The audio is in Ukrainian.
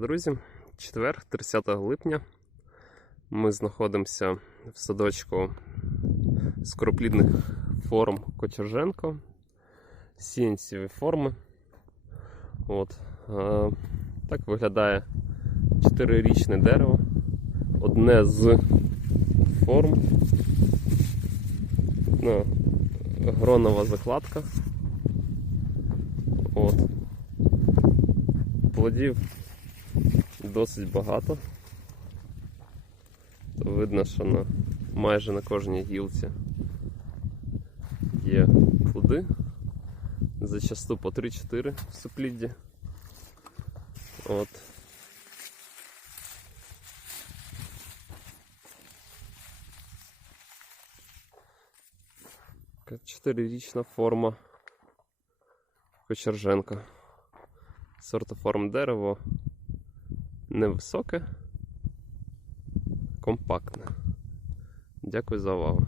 Друзі, четвер, 30 липня. Ми знаходимося в садочку скороплідних форм Кочерженко, сіянцеві форми. От. е, Так виглядає 4-річне дерево. Одне з форм. Ну, гронова закладка. От. Плодів досить багато. То видно, що на майже на кожній гілці є плоди. Зачасту по 3-4 в суплідді. От. Чотирирічна форма Кочерженка. Сортоформ дерево невисоке, компактне. Дякую за увагу.